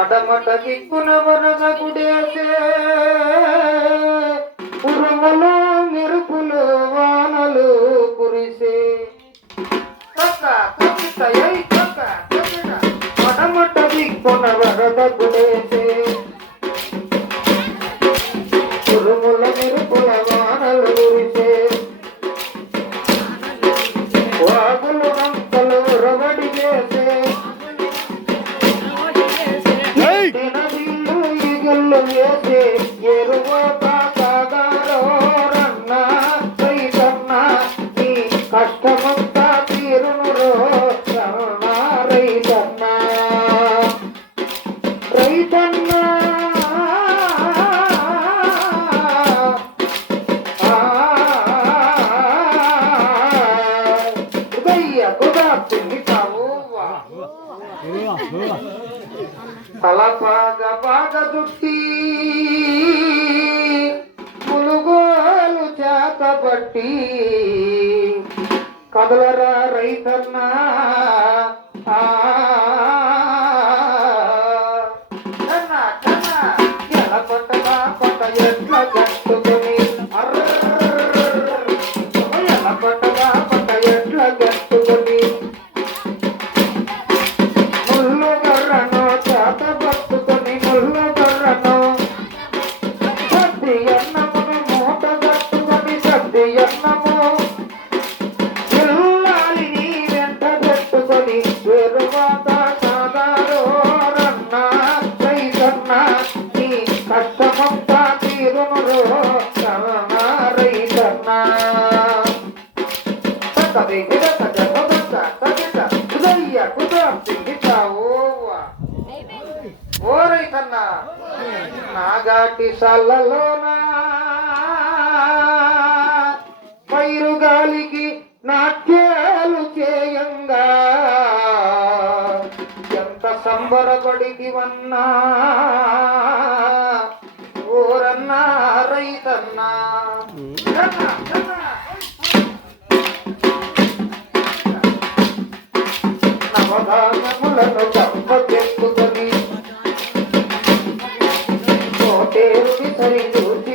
మటమట దిక్కున వరద గుడేసే ఉరుములు వేసే ఎరువాత సాగారో రన్న రైతన్న నీ కష్టమంతా తీరునురో రన్న రైతన్న. రైతన్న. తల పాగ పాగ చుట్టి పట్టి కదలరా రైతన్నా ఆ. వెంట పెట్టుకొని వెరువాత రైతన్న నీ కష్టమంతా రైతన్న. నాగాటి సల్లలోనా ఎంత ಸಂಬರಪಡಿದಿವನ್ನ ಊರನ್ನ ఊరన్నా రైతన్నా. చెప్పుకొని కోటేరు సరిచూచి